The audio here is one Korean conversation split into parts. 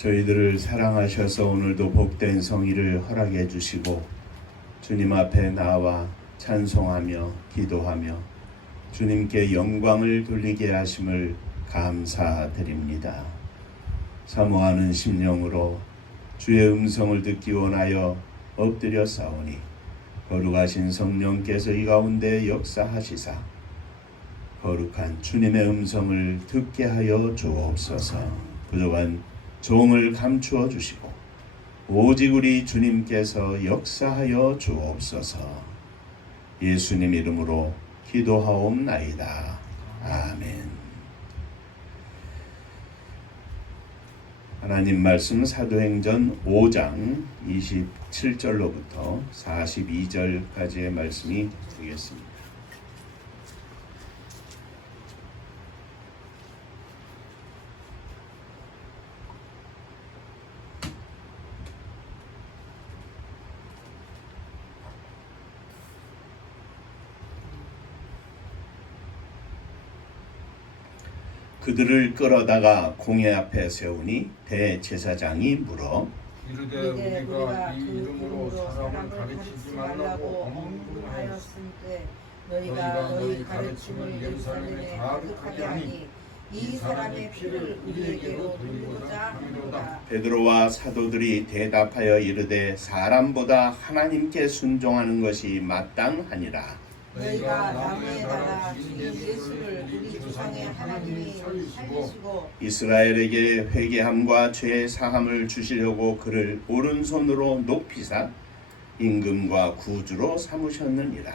저희들을 사랑하셔서 오늘도 복된 성의를 허락해 주시고 주님 앞에 나와 찬송하며 기도하며 주님께 영광을 돌리게 하심을 감사드립니다. 사모하는 심령으로 주의 음성을 듣기 원하여 엎드려 싸우니 거룩하신 성령께서 이 가운데 역사하시사 거룩한 주님의 음성을 듣게 하여 주옵소서. 부족한 종을 감추어 주시고 오직 우리 주님께서 역사하여 주옵소서. 예수님 이름으로 기도하옵나이다. 아멘. 하나님 말씀 사도행전 5장 27절로부터 42절까지의 말씀이 되겠습니다. 그들을 끌어다가 공회 앞에 세우니 대제사장이 물어 이르되 우리가 이 이름으로 사람을 가르치지 말라고 엄문하였은데 너희가 너희 가르침을 예루살렘에 가득하게 하니 이 사람의 피를 우리에게로 돌리고자 하노라. 베드로와 사도들이 대답하여 이르되 사람보다 하나님께 순종하는 것이 마땅하니라. 너희가 나무에 달아 주님 예수를 우리 조상의 하나님이 살리시고 이스라엘에게 회개함과 죄 사함을 주시려고 그를 오른손으로 높이사 임금과 구주로 삼으셨느니라.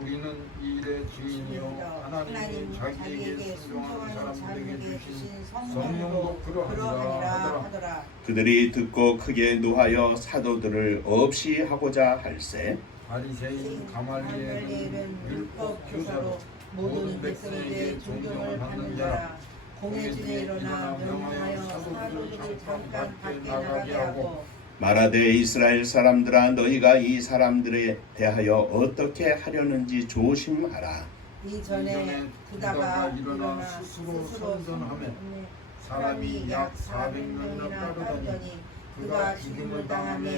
우리는 이 일의 주인이요 하나님이 자기에게 순종하는 사람들에게 주신 성령도 그러하니라 하더라. 그들이 듣고 크게 노하여 사도들을 없이 하고자 할세 바리새인 가말리엘은 율법 교사로 모든 백성에게 존경을 받는 자라. 공회중에 일어나 명하여 사도들을 잠깐 밖에 나가게 하고 말하되 이스라엘 사람들아 너희가 이 사람들에 대하여 어떻게 하려는지 조심하라. 이전에 그다가 일어나 스스로 선전하며 사람이 약 400명이나 따르더니 그가 죽임을 당하며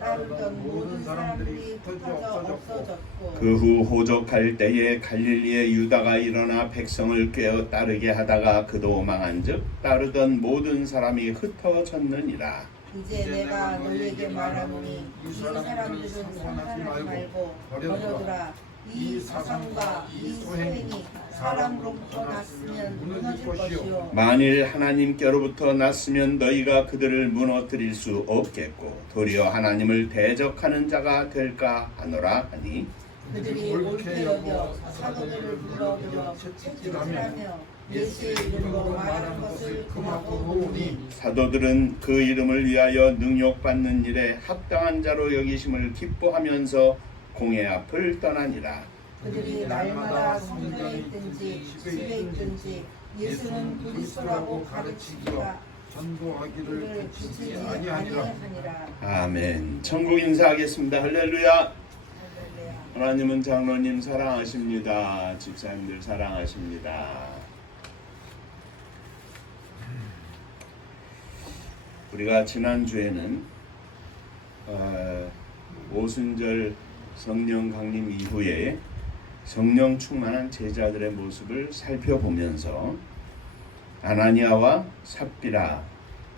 따르던 모든 사람들이 흩어져 없어졌고 그 후 호적할 때에 갈릴리의 유다가 일어나 백성을 꿰어 따르게 하다가 그도 망한즉 따르던 모든 사람이 흩어졌느니라. 이제 내가 너희에게 말하노니 이 사람들은 상관하지 말고 버려두라. 이 사상과 이 소행이 사람으로부터 났으면 무너질 것이요 만일 하나님께로부터 났으면 너희가 그들을 무너뜨릴 수 없겠고 도리어 하나님을 대적하는 자가 될까 하노라 하니 그들이 옳게 여겨 사도들을 불러들여 채찍질하며 예수의 이름으로 말한 것을 금하고 놓으니 사도들은 그 이름을 위하여 능욕받는 일에 합당한 자로 여기심을 기뻐하면서 공회 앞을 떠나니라. 그들이 날마다 성전에 있든지 집에 있든지 예수는 그리스도라고 가르치기가 전도하기를 그치지 그치지 아니하니라. 아니하니라. 아멘. 천국 인사하겠습니다. 할렐루야. 할렐루야. 하나님은 장로님 사랑하십니다. 집사님들 사랑하십니다. 우리가 지난주에는 오순절 성령 강림 이후에 성령 충만한 제자들의 모습을 살펴보면서 아나니아와 삽비라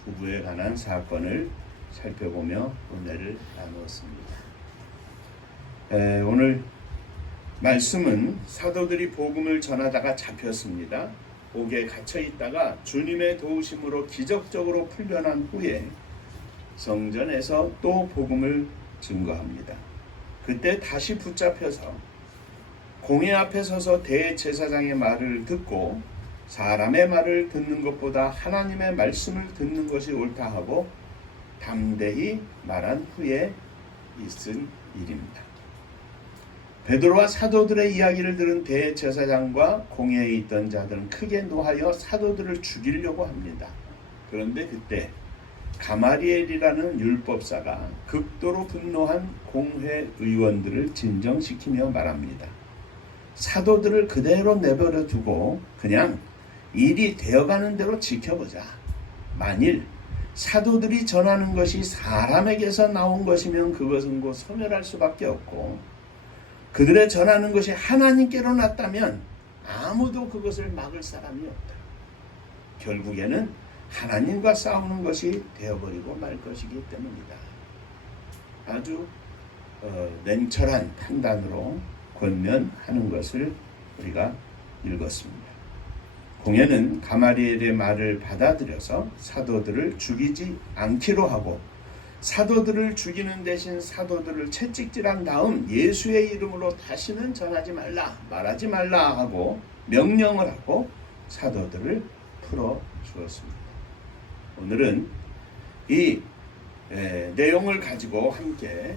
부부에 관한 사건을 살펴보며 은혜를 나누었습니다. 오늘 말씀은 사도들이 복음을 전하다가 잡혔습니다. 옥에 갇혀 있다가 주님의 도우심으로 기적적으로 풀려난 후에 성전에서 또 복음을 증거합니다. 그때 다시 붙잡혀서 공회 앞에 서서 대제사장의 말을 듣고 사람의 말을 듣는 것보다 하나님의 말씀을 듣는 것이 옳다 하고 담대히 말한 후에 있은 일입니다. 베드로와 사도들의 이야기를 들은 대제사장과 공회에 있던 자들은 크게 노하여 사도들을 죽이려고 합니다. 그런데 그때 가마리엘이라는 율법사가 극도로 분노한 공회 의원들을 진정시키며 말합니다. 사도들을 그대로 내버려 두고 그냥 일이 되어가는 대로 지켜보자. 만일 사도들이 전하는 것이 사람에게서 나온 것이면 그것은 곧 소멸할 수밖에 없고, 그들의 전하는 것이 하나님께로 났다면 아무도 그것을 막을 사람이 없다. 결국에는 하나님과 싸우는 것이 되어버리고 말 것이기 때문이다. 아주 냉철한 판단으로 권면하는 것을 우리가 읽었습니다. 공예는 가마리엘의 말을 받아들여서 사도들을 죽이지 않기로 하고, 사도들을 죽이는 대신 사도들을 채찍질한 다음 예수의 이름으로 다시는 전하지 말라, 말하지 말라 하고 명령을 하고 사도들을 풀어 주었습니다. 오늘은 이 내용을 가지고 함께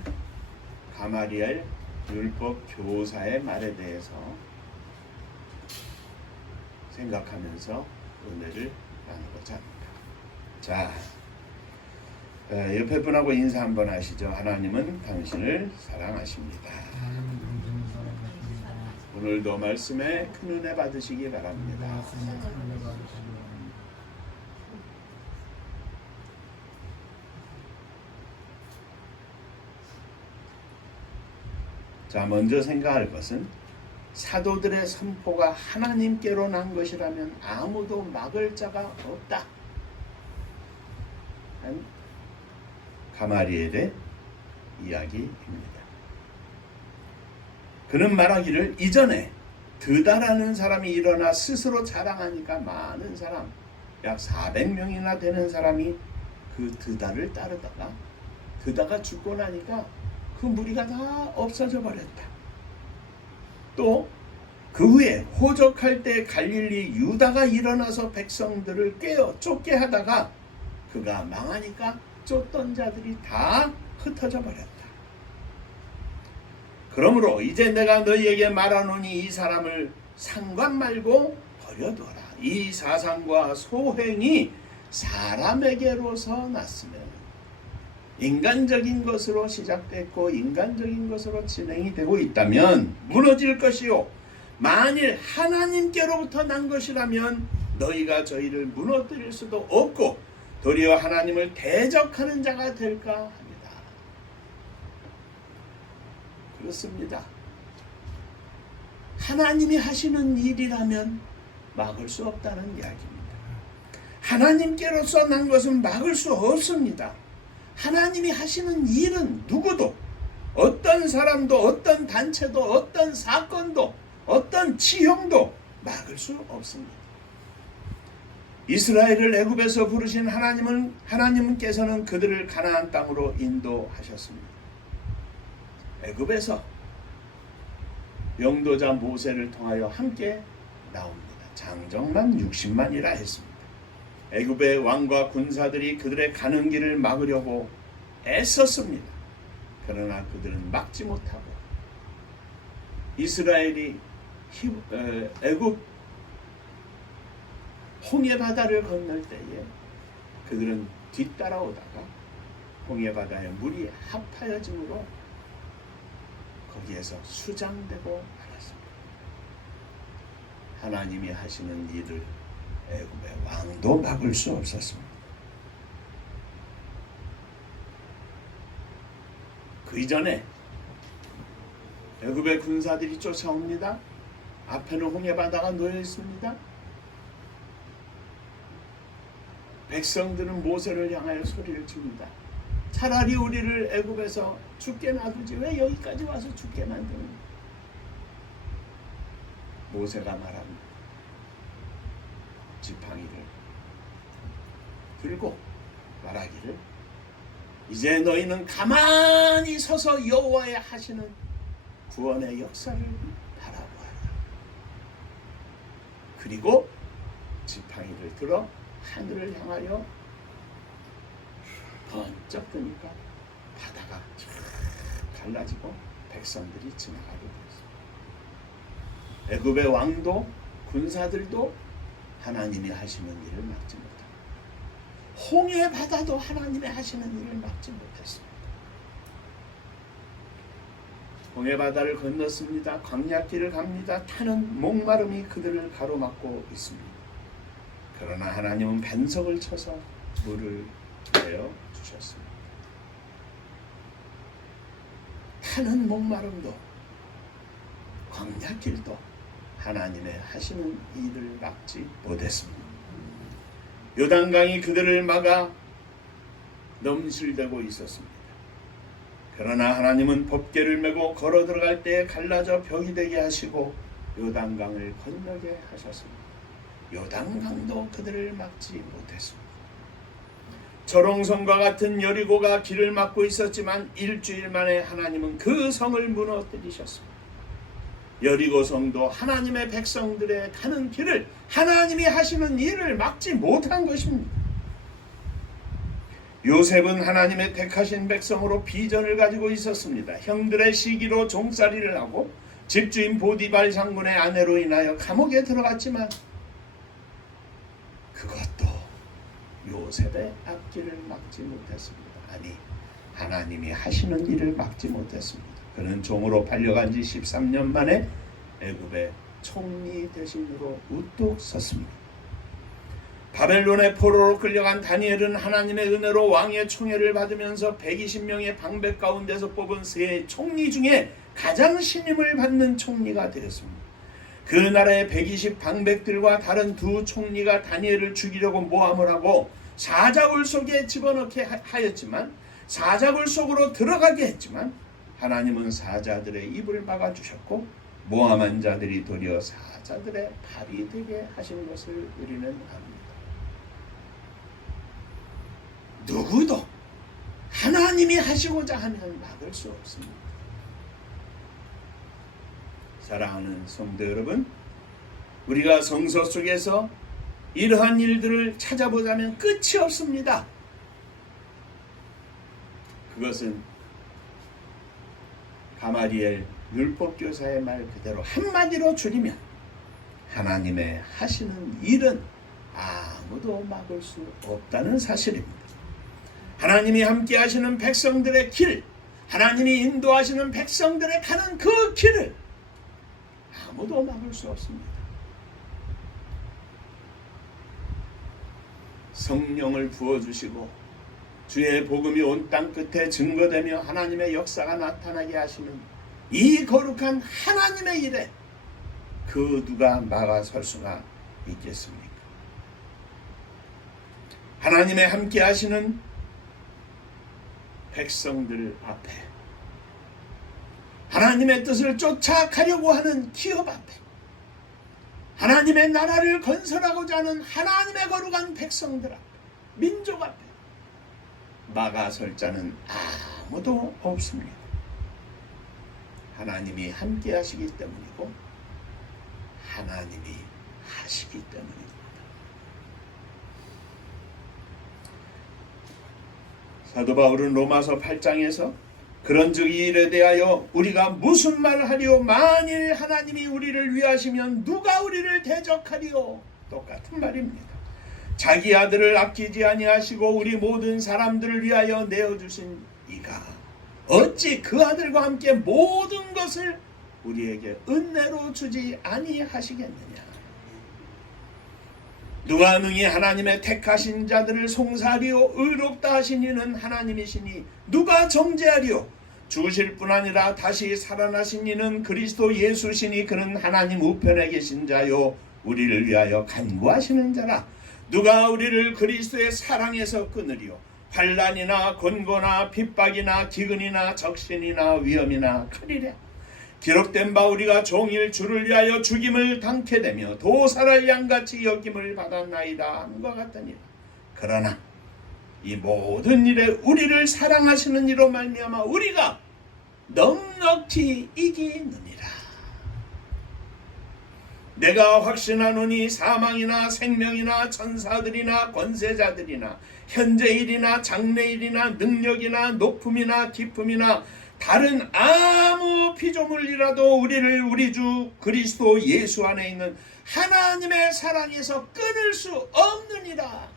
가마리엘 율법 교사의 말에 대해서 생각하면서 은혜를 나누고자 합니다. 자, 옆에 분하고 인사 한번 하시죠. 하나님은 당신을 사랑하십니다. 오늘도 말씀에 큰 은혜 받으시기 바랍니다. 자, 먼저 생각할 것은 사도들의 선포가 하나님께로 난 것이라면 아무도 막을 자가 없다. 가마리엘의 이야기입니다. 그는 말하기를 이전에 드다라는 사람이 일어나 스스로 자랑하니까 많은 사람, 약 400명이나 되는 사람이 그 드다를 따르다가 드다가 죽고 나니까 그 무리가 다 없어져 버렸다. 또 그 후에 호적할 때 갈릴리 유다가 일어나서 백성들을 꿰어 쫓게 하다가 그가 망하니까 쫓던 자들이 다 흩어져 버렸다. 그러므로 이제 내가 너희에게 말하노니 이 사람을 상관 말고 버려둬라. 이 사상과 소행이 사람에게로서 났으면 인간적인 것으로 시작됐고 인간적인 것으로 진행이 되고 있다면 무너질 것이요, 만일 하나님께로부터 난 것이라면 너희가 저희를 무너뜨릴 수도 없고 도리어 하나님을 대적하는 자가 될까 합니다. 그렇습니다. 하나님이 하시는 일이라면 막을 수 없다는 이야기입니다. 하나님께로서 난 것은 막을 수 없습니다. 하나님이 하시는 일은 누구도, 어떤 사람도, 어떤 단체도, 어떤 사건도, 어떤 지형도 막을 수 없습니다. 이스라엘을 애굽에서 부르신 하나님께서는 그들을 가나안 땅으로 인도하셨습니다. 애굽에서 영도자 모세를 통하여 함께 나옵니다. 장정만 60만이라 했습니다. 애굽의 왕과 군사들이 그들의 가는 길을 막으려고 애썼습니다. 그러나 그들은 막지 못하고 이스라엘이 애굽 홍해 바다를 건널 때에 그들은 뒤따라오다가 홍해 바다에 물이 합하여짐으로 거기에서 수장되고 말았습니다. 하나님이 하시는 일을 애굽의 왕도 막을 수 없었습니다. 그 이전에 애굽의 군사들이 쫓아옵니다. 앞에는 홍해 바다가 놓여 있습니다. 백성들은 모세를 향하여 소리를 칩니다. 차라리 우리를 애굽에서 죽게 놔두지 왜 여기까지 와서 죽게 만드는? 모세가 말합니다. 지팡이를 들고 말하기를 이제 너희는 가만히 서서 여호와의 하시는 구원의 역사를 바라보아라. 그리고 지팡이를 들어 하늘을 향하여 번쩍 뜨니까 바다가 쫙 갈라지고 백성들이 지나가게 되었습니다. 애굽의 왕도 군사들도 하나님이 하시는 일을 막지 못합니다. 홍해 바다도 하나님이 하시는 일을 막지 못했습니다. 홍해 바다를 건넜습니다. 광야길을 갑니다. 타는 목마름이 그들을 가로막고 있습니다. 그러나 하나님은 반석을 쳐서 물을 되어 주셨습니다. 타는 목마름도 광야길도 하나님의 하시는 일을 막지 못했습니다. 요단강이 그들을 막아 넘실대고 있었습니다. 그러나 하나님은 법궤를 메고 걸어 들어갈 때 갈라져 벽이 되게 하시고 요단강을 건너게 하셨습니다. 요단강도 그들을 막지 못했습니다. 저롱성과 같은 여리고가 길을 막고 있었지만 일주일 만에 하나님은 그 성을 무너뜨리셨습니다. 여리고 성도 하나님의 백성들의 가는 길을 하나님이 하시는 일을 막지 못한 것입니다. 요셉은 하나님의 택하신 백성으로 비전을 가지고 있었습니다. 형들의 시기로 종살이를 하고 집주인 보디발 장군의 아내로 인하여 감옥에 들어갔지만 그것도 요셉의 앞길을 막지 못했습니다. 아니, 하나님이 하시는 일을 막지 못했습니다. 그는 종으로 팔려간 지 13년 만에 애굽의 총리 대신으로 우뚝 섰습니다. 바벨론의 포로로 끌려간 다니엘은 하나님의 은혜로 왕의 총애를 받으면서 120명의 방백 가운데서 뽑은 세 총리 중에 가장 신임을 받는 총리가 되었습니다. 그 나라의 120 방백들과 다른 두 총리가 다니엘을 죽이려고 모함을 하고 사자굴 속에 집어넣게 하였지만 사자굴 속으로 들어가게 했지만 하나님은 사자들의 입을 막아주셨고 모함한 자들이 도리어 사자들의 밥이 되게 하신 것을 우리는 압니다. 누구도 하나님이 하시고자 하면 막을 수 없습니다. 사랑하는 성도 여러분, 우리가 성서 속에서 이러한 일들을 찾아보자면 끝이 없습니다. 그것은 가마리엘 율법교사의 말 그대로 한마디로 줄이면 하나님의 하시는 일은 아무도 막을 수 없다는 사실입니다. 하나님이 함께 하시는 백성들의 길, 하나님이 인도하시는 백성들의 가는 그 길을 아무도 막을 수 없습니다. 성령을 부어주시고 주의 복음이 온 땅 끝에 증거되며 하나님의 역사가 나타나게 하시는 이 거룩한 하나님의 일에 그 누가 막아설 수가 있겠습니까? 하나님의 함께 하시는 백성들 앞에, 하나님의 뜻을 쫓아가려고 하는 기업 앞에, 하나님의 나라를 건설하고자 하는 하나님의 거룩한 백성들 앞에, 민족 앞에 막아설 자는 아무도 없습니다. 하나님이 함께 하시기 때문이고 하나님이 하시기 때문입니다. 사도 바울은 로마서 8장에서 그런즉 이 일에 대하여 우리가 무슨 말을 하리요? 만일 하나님이 우리를 위하시면 누가 우리를 대적하리요? 똑같은 말입니다. 자기 아들을 아끼지 아니하시고 우리 모든 사람들을 위하여 내어주신 이가 어찌 그 아들과 함께 모든 것을 우리에게 은혜로 주지 아니하시겠느냐? 누가 능히 하나님의 택하신 자들을 송사하리요? 의롭다 하신 이는 하나님이시니 누가 정죄하리요? 죽으실 뿐 아니라 다시 살아나신 이는 그리스도 예수시니 그는 하나님 우편에 계신 자요 우리를 위하여 간구하시는 자라. 누가 우리를 그리스도의 사랑에서 끊으리요? 환난이나 곤고나 핍박이나 기근이나 적신이나 위험이나 칼이랴. 기록된 바 우리가 종일 주를 위하여 죽임을 당케 되며 도살할 양같이 여김을 받았나이다 함과 같더니라. 그러나 이 모든 일에 우리를 사랑하시는 이로 말미암아 우리가 넉넉히 이기느니라. 내가 확신하노니 사망이나 생명이나 천사들이나 권세자들이나 현재일이나 장래일이나 능력이나 높음이나 깊음이나 다른 아무 피조물이라도 우리를 우리 주 그리스도 예수 안에 있는 하나님의 사랑에서 끊을 수 없느니라.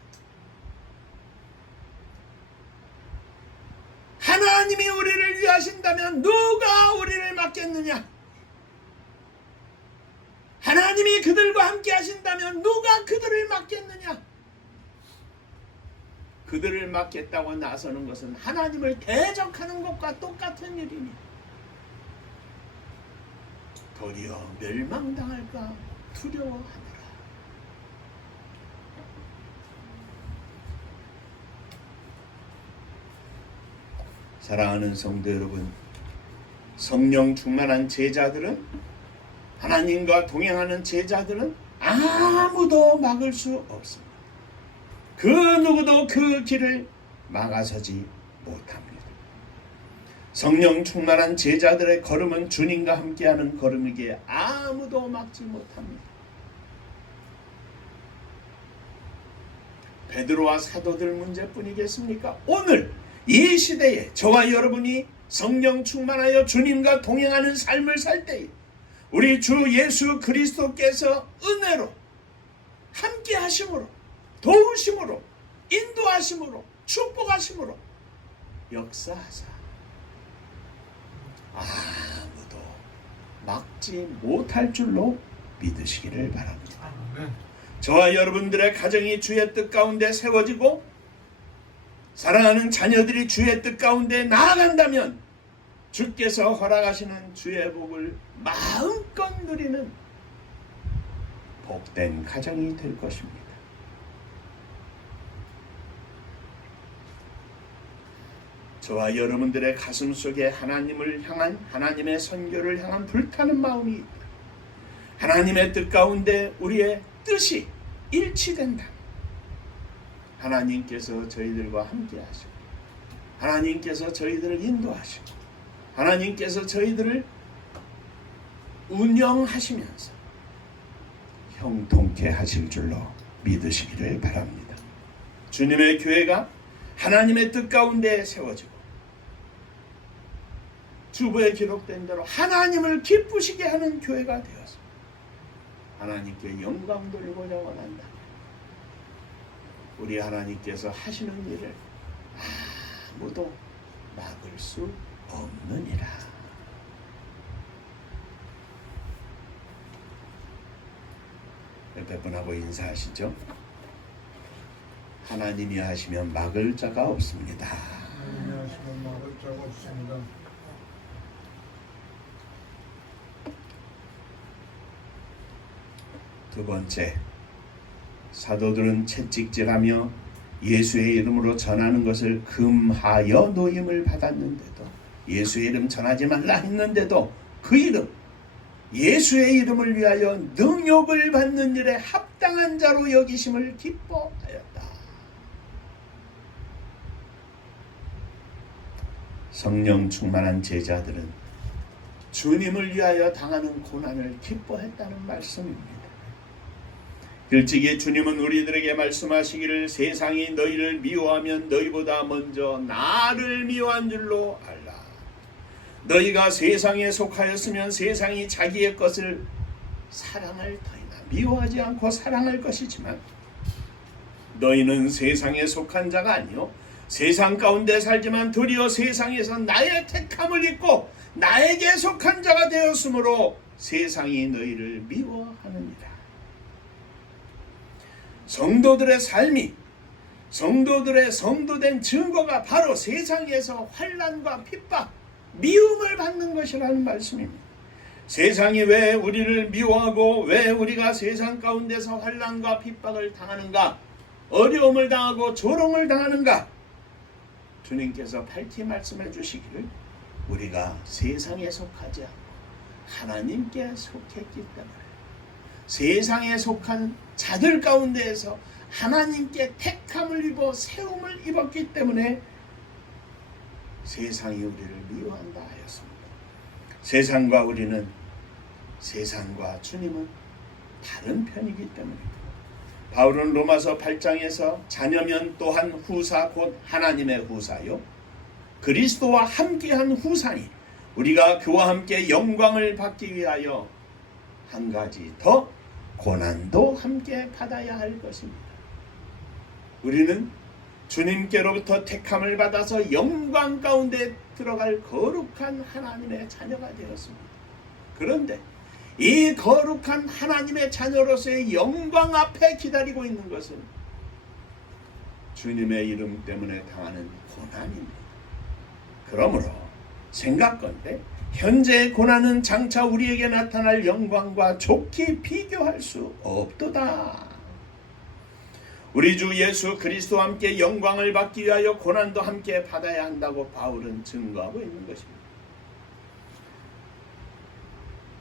하나님이 우리를 위하신다면 누가 우리를 막겠느냐? 하나님이 그들과 함께 하신다면 누가 그들을 막겠느냐? 그들을 막겠다고 나서는 것은 하나님을 대적하는 것과 똑같은 일이니 도리어 멸망당할까 두려워하노라. 사랑하는 성도 여러분, 성령 충만한 제자들은, 하나님과 동행하는 제자들은 아무도 막을 수 없습니다. 그 누구도 그 길을 막아서지 못합니다. 성령 충만한 제자들의 걸음은 주님과 함께하는 걸음이기에 아무도 막지 못합니다. 베드로와 사도들 문제뿐이겠습니까? 오늘 이 시대에 저와 여러분이 성령 충만하여 주님과 동행하는 삶을 살 때에 우리 주 예수 그리스도께서 은혜로 함께 하심으로, 도우심으로, 인도하심으로, 축복하심으로 역사하사 아무도 막지 못할 줄로 믿으시기를 바랍니다. 저와 여러분들의 가정이 주의 뜻 가운데 세워지고 사랑하는 자녀들이 주의 뜻 가운데 나아간다면 주께서 허락하시는 주의 복을 마음껏 누리는 복된 가정이 될 것입니다. 저와 여러분들의 가슴 속에 하나님을 향한, 하나님의 선교를 향한 불타는 마음이 있다. 하나님의 뜻 가운데 우리의 뜻이 일치된다. 하나님께서 저희들과 함께 하시고 하나님께서 저희들을 인도하시고 하나님께서 저희들을 운영하시면서 형통케 하실 줄로 믿으시기를 바랍니다. 주님의 교회가 하나님의 뜻 가운데 세워지고 주보에 기록된 대로 하나님을 기쁘시게 하는 교회가 되어서 하나님께 영광 돌리고자 원한다. 우리 하나님께서 하시는 일을 아무도 막을 수 없느니라. 옆에 분하고 인사하시죠. 하나님이 하시면 막을 자가 없습니다. 하나님이 하시면 막을 자가 없습니다. 두 번째, 사도들은 채찍질하며 예수의 이름으로 전하는 것을 금하여 노임을 받았는데도, 예수의 이름 전하지 말라 했는데도 그 이름, 예수의 이름을 위하여 능욕을 받는 일에 합당한 자로 여기심을 기뻐하였다. 성령 충만한 제자들은 주님을 위하여 당하는 고난을 기뻐했다는 말씀입니다. 일찍이 주님은 우리들에게 말씀하시기를 세상이 너희를 미워하면 너희보다 먼저 나를 미워한 줄로 알라. 너희가 세상에 속하였으면 세상이 자기의 것을 사랑할 터이나 미워하지 않고 사랑할 것이지만 너희는 세상에 속한 자가 아니요 세상 가운데 살지만 도리어 세상에서 나의 택함을 입고 나에게 속한 자가 되었으므로 세상이 너희를 미워하느니라. 성도들의 삶이, 성도들의 성도된 증거가 바로 세상에서 환난과 핍박, 미움을 받는 것이라는 말씀입니다. 세상이 왜 우리를 미워하고 왜 우리가 세상 가운데서 환난과 핍박을 당하는가, 어려움을 당하고 조롱을 당하는가? 주님께서 밝히 말씀해 주시기를 우리가 세상에 속하지 않고 하나님께 속했기 때문에, 세상에 속한 자들 가운데에서 하나님께 택함을 입어 세움을 입었기 때문에 세상이 우리를 미워한다 하였습니다. 세상과 우리는, 세상과 주님은 다른 편이기 때문입니다. 바울은 로마서 8장에서 자녀면 또한 후사 곧 하나님의 후사요 그리스도와 함께한 후사니 우리가 그와 함께 영광을 받기 위하여 한 가지 더 고난도 함께 받아야 할 것입니다. 우리는 주님께로부터 택함을 받아서 영광 가운데 들어갈 거룩한 하나님의 자녀가 되었습니다. 그런데 이 거룩한 하나님의 자녀로서의 영광 앞에 기다리고 있는 것은 주님의 이름 때문에 당하는 고난입니다. 그러므로 생각건대 현재의 고난은 장차 우리에게 나타날 영광과 좋게 비교할 수 없도다. 우리 주 예수 그리스도와 함께 영광을 받기 위하여 고난도 함께 받아야 한다고 바울은 증거하고 있는 것입니다.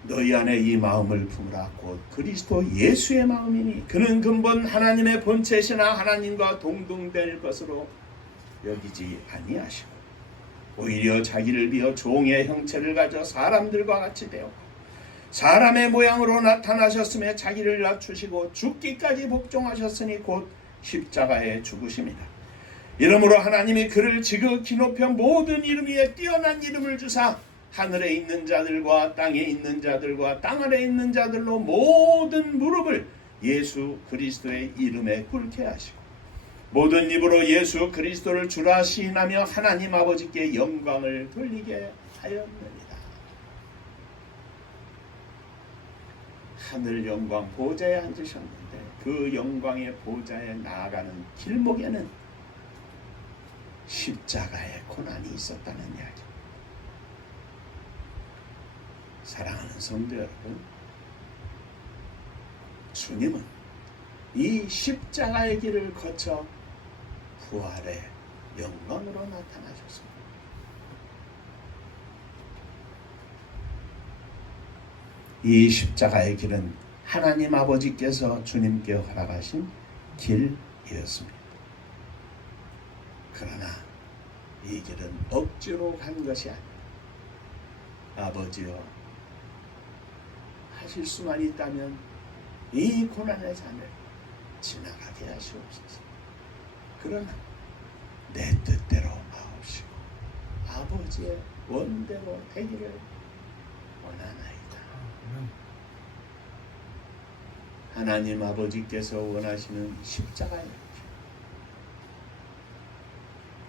너희 안에 이 마음을 품으라. 곧 그리스도 예수의 마음이니 그는 근본 하나님의 본체시나 하나님과 동등될 것으로 여기지 아니하시고 오히려 자기를 비어 종의 형체를 가져 사람들과 같이 되었고 사람의 모양으로 나타나셨으며 자기를 낮추시고 죽기까지 복종하셨으니 곧 십자가에 죽으심이다. 이러므로 하나님이 그를 지극히 높여 모든 이름 위에 뛰어난 이름을 주사 하늘에 있는 자들과 땅에 있는 자들과 땅 아래에 있는 자들로 모든 무릎을 예수 그리스도의 이름에 꿇게 하시고 모든 입으로 예수 그리스도를 주라 시인하며 하나님 아버지께 영광을 돌리게 하였느니라. 하늘 영광 보좌에 앉으셨는데 그 영광의 보좌에 나아가는 길목에는 십자가의 고난이 있었다는 이야기. 사랑하는 성도 여러분, 주님은 이 십자가의 길을 거쳐 부활의 영광으로 나타나셨습니다. 이 십자가의 길은 하나님 아버지께서 주님께 허락하신 길이었습니다. 그러나 이 길은 억지로 간 것이 아니라 아버지여 하실 수만 있다면 이 고난의 잔을 지나가게 하시옵소서. 그러나 내 뜻대로 마옵시고 아버지의 원대로 되기를 원하나이다. 하나님 아버지께서 원하시는 십자가의 길,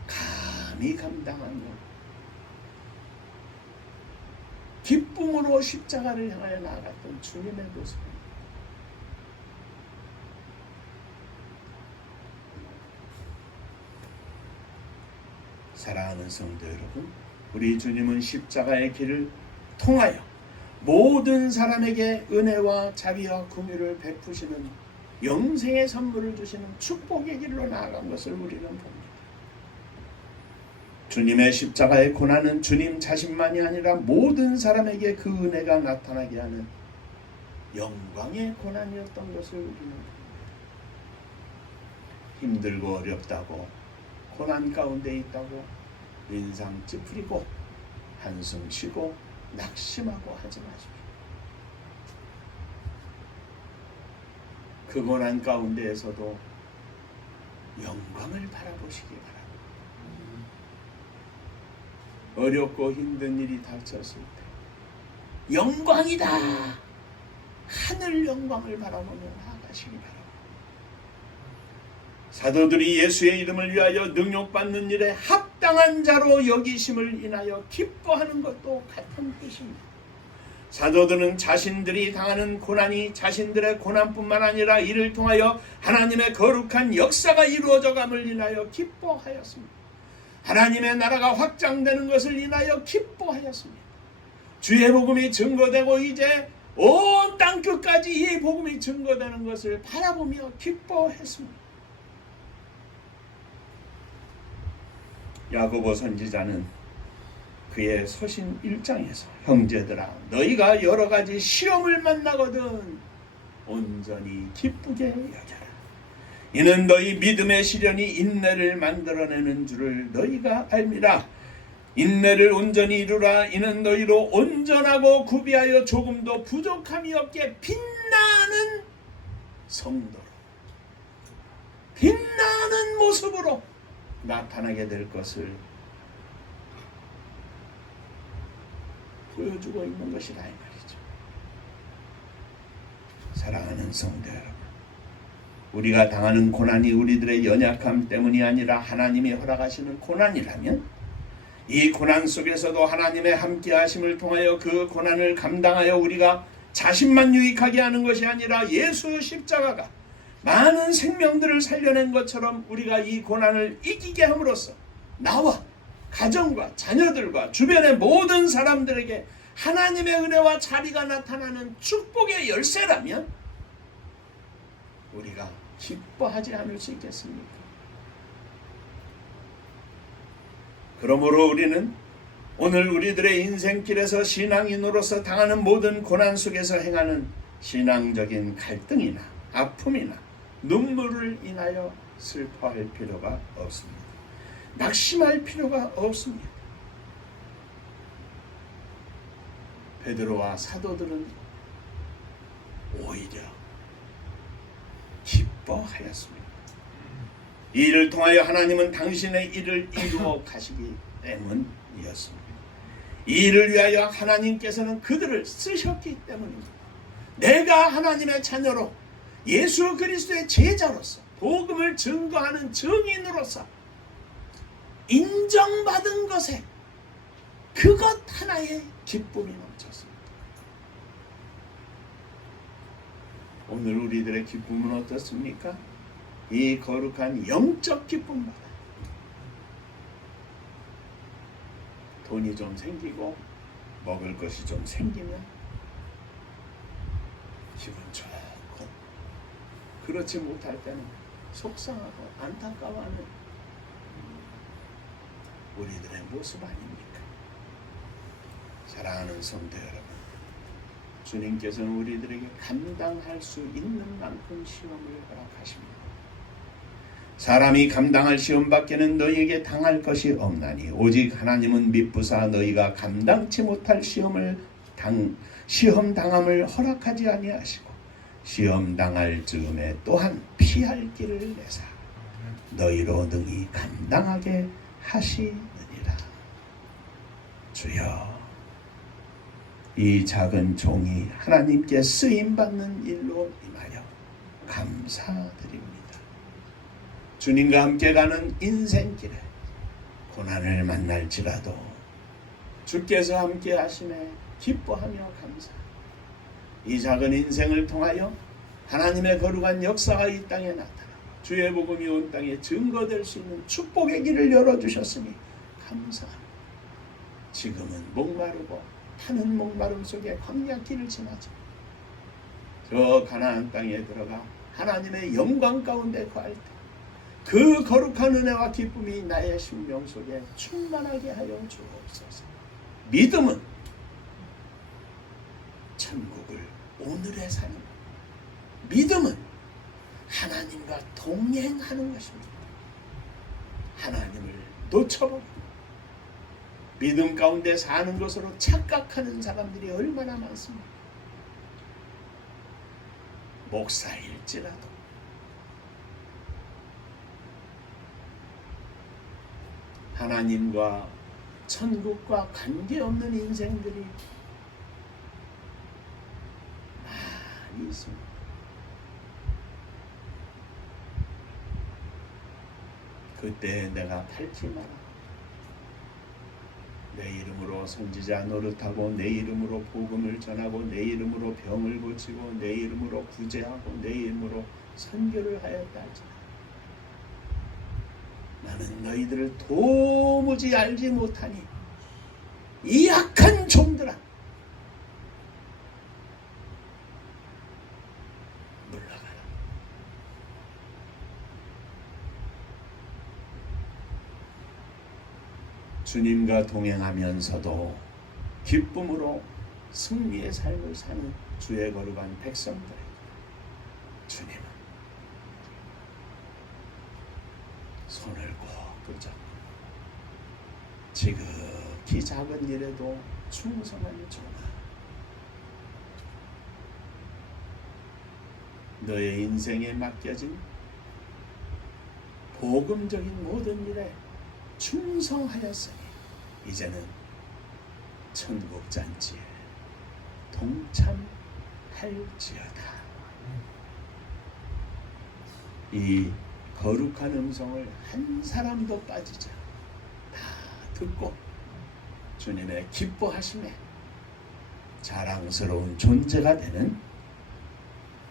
감히 감당하며 기쁨으로 십자가를 향하여 나아갔던 주님의 모습입니다. 사랑하는 성도 여러분, 우리 주님은 십자가의 길을 통하여 모든 사람에게 은혜와 자비와 긍휼을 베푸시는 영생의 선물을 주시는 축복의 길로 나아간 것을 우리는 봅니다. 주님의 십자가의 고난은 주님 자신만이 아니라 모든 사람에게 그 은혜가 나타나게 하는 영광의 고난이었던 것을 우리는 봅니다. 힘들고 어렵다고 고난 가운데 있다고 인상 찌푸리고 한숨 쉬고 낙심하고 하지 마십시오. 그 고난 가운데에서도 영광을 바라보시기 바랍니다. 어렵고 힘든 일이 닥쳤을 때 영광이다! 하늘 영광을 바라보며 나아가시기 바랍니다. 사도들이 예수의 이름을 위하여 능욕받는 일에 합당한 자로 여기심을 인하여 기뻐하는 것도 같은 뜻입니다. 사도들은 자신들이 당하는 고난이 자신들의 고난뿐만 아니라 이를 통하여 하나님의 거룩한 역사가 이루어져감을 인하여 기뻐하였습니다. 하나님의 나라가 확장되는 것을 인하여 기뻐하였습니다. 주의 복음이 증거되고 이제 온 땅 끝까지 이 복음이 증거되는 것을 바라보며 기뻐했습니다. 야고보 선지자는 그의 서신 1장에서 형제들아 너희가 여러 가지 시험을 만나거든 온전히 기쁘게 여겨라. 이는 너희 믿음의 시련이 인내를 만들어내는 줄을 너희가 알미라. 인내를 온전히 이루라. 이는 너희로 온전하고 구비하여 조금도 부족함이 없게 빛나는 성도로 빛나는 모습으로 나타나게 될 것을 보여주고 있는 것이라 이 말이죠. 사랑하는 성도 여러분, 우리가 당하는 고난이 우리들의 연약함 때문이 아니라 하나님이 허락하시는 고난이라면 이 고난 속에서도 하나님의 함께하심을 통하여 그 고난을 감당하여 우리가 자신만 유익하게 하는 것이 아니라 예수 십자가가 많은 생명들을 살려낸 것처럼 우리가 이 고난을 이기게 함으로써 나와 가정과 자녀들과 주변의 모든 사람들에게 하나님의 은혜와 자비가 나타나는 축복의 열쇠라면 우리가 기뻐하지 않을 수 있겠습니까? 그러므로 우리는 오늘 우리들의 인생길에서 신앙인으로서 당하는 모든 고난 속에서 행하는 신앙적인 갈등이나 아픔이나 눈물을 인하여 슬퍼할 필요가 없습니다. 낙심할 필요가 없습니다. 베드로와 사도들은 오히려 기뻐하였습니다. 이 일을 통하여 하나님은 당신의 일을 이루어 가시기 때문이었습니다. 이 일을 위하여 하나님께서는 그들을 쓰셨기 때문입니다. 내가 하나님의 자녀로 예수 그리스도의 제자로서 복음을 증거하는 증인으로서 인정받은 것에 그것 하나에 기쁨이 넘쳤습니다. 오늘 우리들의 기쁨은 어떻습니까? 이 거룩한 영적 기쁨보다 돈이 좀 생기고 먹을 것이 좀 생기면 기분 좋고, 그렇지 못할 때는 속상하고 안타까워하는 우리들의 모습 아닙니까? 사랑하는 성도 여러분, 주님께서는 우리들에게 감당할 수 있는 만큼 시험을 허락하십니다. 사람이 감당할 시험밖에는 너희에게 당할 것이 없나니 오직 하나님은 미쁘사 너희가 감당치 못할 시험 당함을 허락하지 아니하시고 시험 당할 즈음에 또한 피할 길을 내사 너희로 능히 감당하게 하시느니라. 주여, 이 작은 종이 하나님께 쓰임받는 일로 임하여 감사드립니다. 주님과 함께 가는 인생길에 고난을 만날지라도 주께서 함께 하심에 기뻐하며 감사. 이 작은 인생을 통하여 하나님의 거룩한 역사가 이 땅에 나타나 주의 복음이 온 땅에 증거될 수 있는 축복의 길을 열어주셨으니 감사합니다. 지금은 목마르고 타는 목마름 속에 광야 길을 지나지 저 가나안 땅에 들어가 하나님의 영광 가운데 거할 때 그 거룩한 은혜와 기쁨이 나의 심령 속에 충만하게 하여 주옵소서. 믿음은 천국을 오늘에 사는, 믿음은 하나님과 동행하는 것입니다. 하나님을 놓쳐버리고 믿음 가운데 사는 것으로 착각하는 사람들이 얼마나 많습니까? 목사일지라도 하나님과 천국과 관계없는 인생들이 많이 있습니다. 그때 내가 팔지 마라. 내 이름으로 선지자 노릇하고 내 이름으로 복음을 전하고 내 이름으로 병을 고치고 내 이름으로 구제하고 내 이름으로 선교를 하였다 할지라도 나는 너희들을 도무지 알지 못하니 이 약한 종들아 물러가라. 주님과 동행하면서도 기쁨으로 승리의 삶을 사는 주의 거룩한 백성들, 주님은 손을 꼭 붙잡고 지극히 작은 일에도 충성한 종아, 너의 인생에 맡겨진 복음적인 모든 일에 충성하였으니 이제는 천국 잔치에 동참할지어다. 이 거룩한 음성을 한 사람도 빠지지 않고 다 듣고 주님의 기뻐하심에 자랑스러운 존재가 되는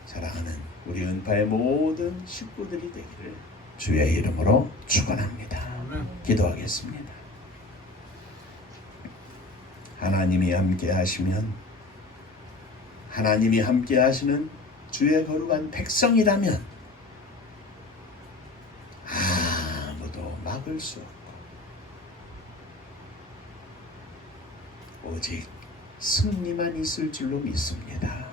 사랑하는 우리 은파의 모든 식구들이 되기를 주의 이름으로 축원합니다. 기도하겠습니다. 하나님이 함께 하시면, 하나님이 함께 하시는 주의 거룩한 백성이라면 아무도 막을 수 없고 오직 승리만 있을 줄로 믿습니다.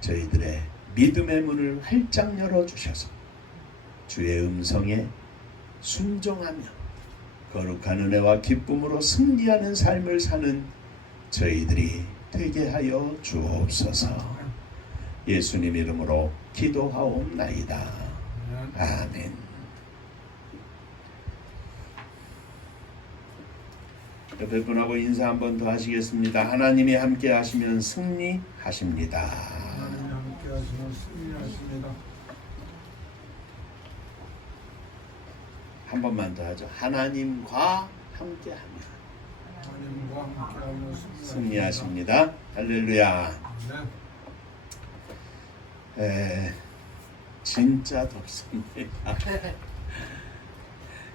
저희들의 믿음의 문을 활짝 열어주셔서 주의 음성에 순종하며 거룩한 은혜와 기쁨으로 승리하는 삶을 사는 저희들이 되게 하여 주옵소서. 예수님 이름으로 기도하옵나이다. 아멘. 옆에 분하고 인사 한 번 더 하시겠습니다. 하나님이 함께 하시면 승리하십니다. 하나님이 함께 하시면 승리하십니다. 한 번만 더 하죠. 하나님과 함께하면 하나님과 함께하면 승리하십니다. 할렐루야. 진짜 덥습니다.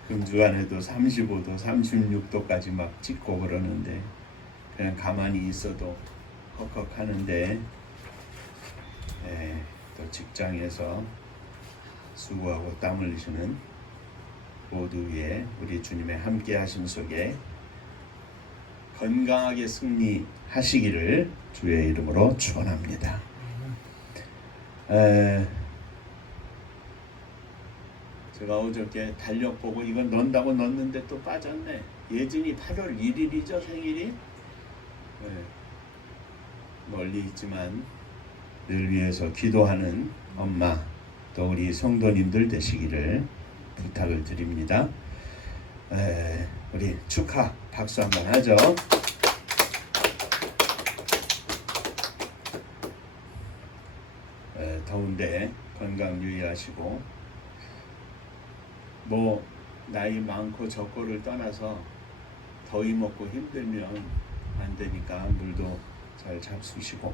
금주간에도 35도, 36도까지 막 찍고 그러는데 그냥 가만히 있어도 헉헉하는데, 또 직장에서 수고하고 땀 흘리시는 모두 위에 우리 주님의 함께 하심 속에 건강하게 승리하시기를 주의 이름으로 축원합니다. 제가 어저께 달력 보고 이건 넣는다고 넣었는데 또 빠졌네. 예진이 8월 1일이죠, 생일이. 멀리 있지만 늘 위해서 기도하는 엄마, 또 우리 성도님들 되시기를 부탁을 드립니다. 우리 축하 박수 한번 하죠. 더운데 건강 유의하시고, 뭐 나이 많고 적고를 떠나서 더위 먹고 힘들면 안 되니까 물도 잘 잡수시고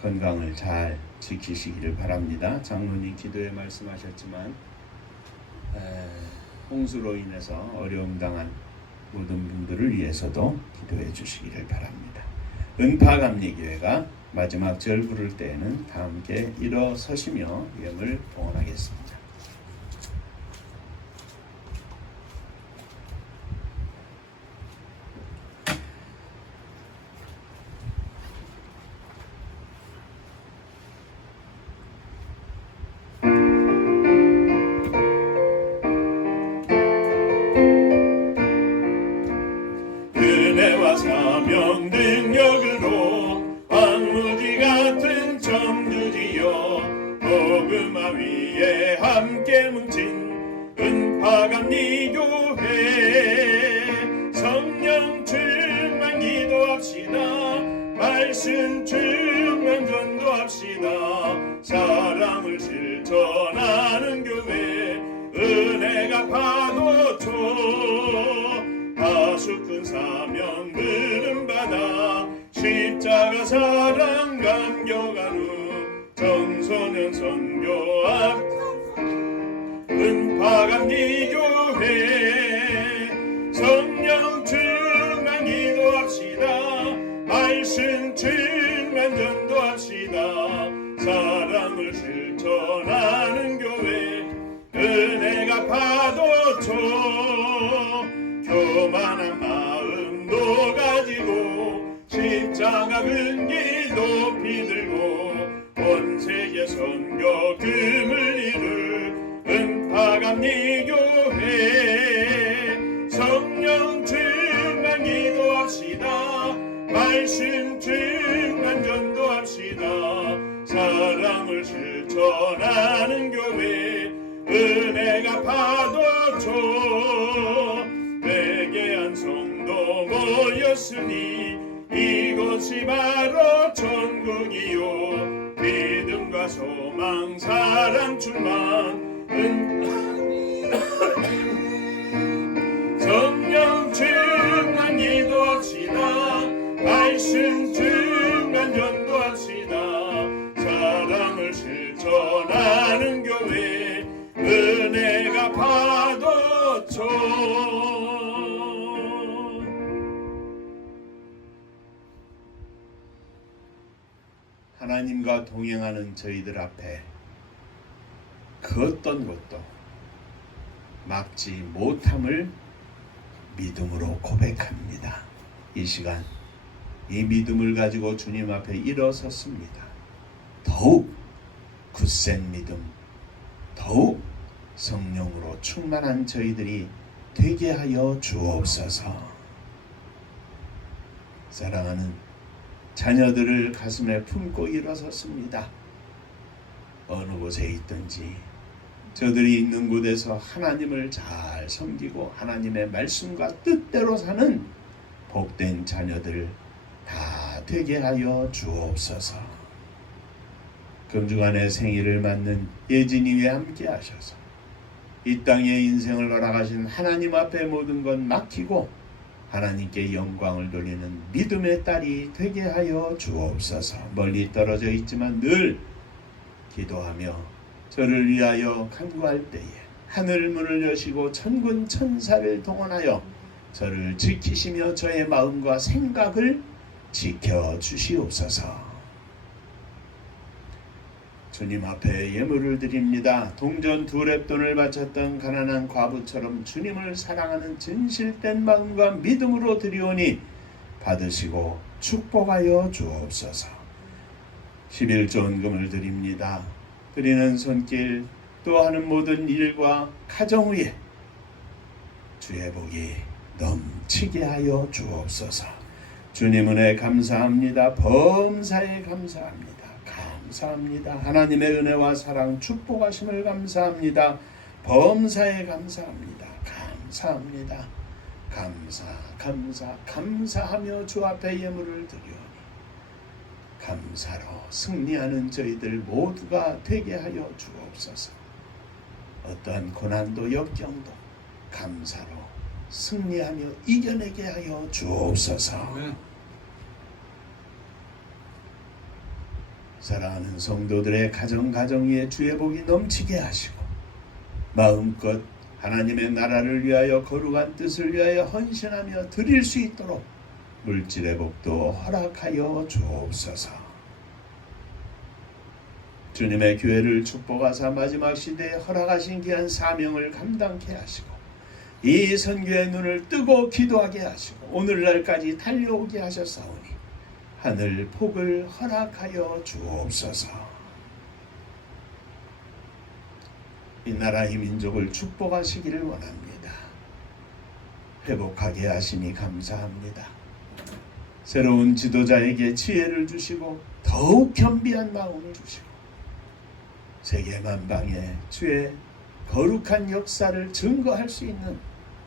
건강을 잘 지키시기를 바랍니다. 장로님 기도에 말씀하셨지만 홍수로 인해서 어려움 당한 모든 분들을 위해서도 기도해 주시기를 바랍니다. 은파감리교회가 마지막 절 부를 때에는 다 함께 일어서시며 예물 봉헌하겠습니다. 은혜와 사명 능력으로 황무지 같은 청주지여 복음화 위에 함께 뭉친 은파감리교회 성령 충만 기도합시다. 말씀 충만 전도합시다. 사랑을 실천하는 교회 은혜가 파도쳐 하수꾼 사명 부름받아 십자가 사랑 감격한 후 청소년 선교 앞 은파감리교회 성령 충만 기도합시다. 말씀 충만 전도합시다. 사랑을 실천하는 교회 은혜가 파도쳐 교만한 마음도 가지고 십자가 근기 높이 들고 온 세계 선교 금을 이룰 은파감리교회 성령 충만 기도합시다. 말씀 충만 전도합시다. 사랑을 실천하는 교회 은혜가 파도쳐 회개한 성도 모였으니 이곳이 바로 천국이요 믿음과 소망 사랑 충만 성령 충만 기도합시다. 말씀 충만 전도합시다. 하나님과 동행하는 저희들 앞에 그 어떤 것도 막지 못함을 믿음으로 고백합니다. 이 시간 이 믿음을 가지고 주님 앞에 일어섰습니다. 더욱 굳센 믿음, 더욱 성령으로 충만한 저희들이 되게 하여 주옵소서. 사랑하는 자녀들을 가슴에 품고 일어섰습니다. 어느 곳에 있든지 저들이 있는 곳에서 하나님을 잘 섬기고 하나님의 말씀과 뜻대로 사는 복된 자녀들 다 되게 하여 주옵소서. 금주간의 생일을 맞는 예진이와 함께 하셔서 이 땅의 인생을 허락하신 하나님 앞에 모든 건 맡기고 하나님께 영광을 돌리는 믿음의 딸이 되게 하여 주옵소서. 멀리 떨어져 있지만 늘 기도하며 저를 위하여 간구할 때에 하늘 문을 여시고 천군 천사를 동원하여 저를 지키시며 저의 마음과 생각을 지켜주시옵소서. 주님 앞에 예물을 드립니다. 동전 2렙돈을 바쳤던 가난한 과부처럼 주님을 사랑하는 진실된 마음과 믿음으로 드리오니 받으시고 축복하여 주옵소서. 11조원금을 드립니다. 드리는 손길 또 하는 모든 일과 가정 위에 주의 복이 넘치게 하여 주옵소서. 주님 은혜 감사합니다. 범사에 감사합니다. 감사합니다. 하나님의 은혜와 사랑 축복하심을 감사합니다. 범사에 감사합니다. 감사합니다. 감사하며 주 앞에 예물을 드리오니 감사로 승리하는 저희들 모두가 되게 하여 주옵소서. 어떠한 고난도 역경도 감사로 승리하며 이겨내게 하여 주옵소서. 아멘. 사랑하는 성도들의 가정 위에 주의 복이 넘치게 하시고 마음껏 하나님의 나라를 위하여 거룩한 뜻을 위하여 헌신하며 드릴 수 있도록 물질의 복도 허락하여 주옵소서. 주님의 교회를 축복하사 마지막 시대에 허락하신 귀한 사명을 감당케 하시고 이 선교의 눈을 뜨고 기도하게 하시고 오늘날까지 달려오게 하셨사오니 하늘 복을 허락하여 주옵소서. 이 나라 이 민족을 축복하시기를 원합니다. 회복하게 하시니 감사합니다. 새로운 지도자에게 지혜를 주시고 더욱 겸비한 마음을 주시고 세계 만방에 주의 거룩한 역사를 증거할 수 있는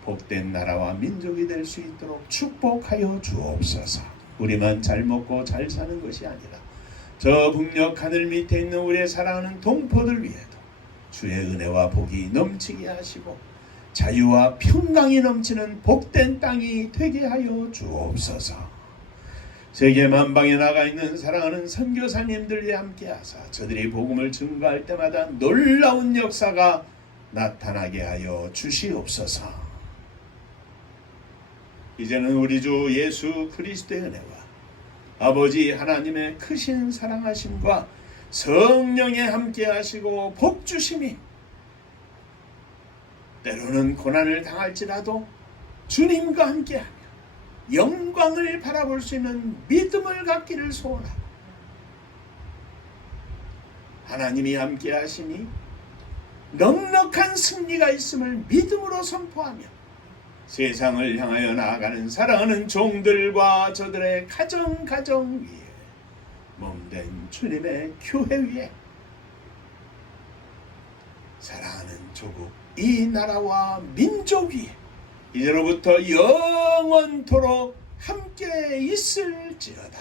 복된 나라와 민족이 될 수 있도록 축복하여 주옵소서. 우리만 잘 먹고 잘 사는 것이 아니라 저 북녘 하늘 밑에 있는 우리의 사랑하는 동포들 위에도 주의 은혜와 복이 넘치게 하시고 자유와 평강이 넘치는 복된 땅이 되게 하여 주옵소서. 세계 만방에 나가 있는 사랑하는 선교사님들과 함께 하사 저들이 복음을 증거할 때마다 놀라운 역사가 나타나게 하여 주시옵소서. 이제는 우리 주 예수 그리스도의 은혜와 아버지 하나님의 크신 사랑하심과 성령의 함께 하시고 복주심이 때로는 고난을 당할지라도 주님과 함께하며 영광을 바라볼 수 있는 믿음을 갖기를 소원하고 하나님이 함께 하시니 넉넉한 승리가 있음을 믿음으로 선포하며 세상을 향하여 나아가는 사랑하는 종들과 저들의 가정 위에 몸된 주님의 교회 위에 사랑하는 조국 이 나라와 민족 위에 이제로부터 영원토록 함께 있을지어다.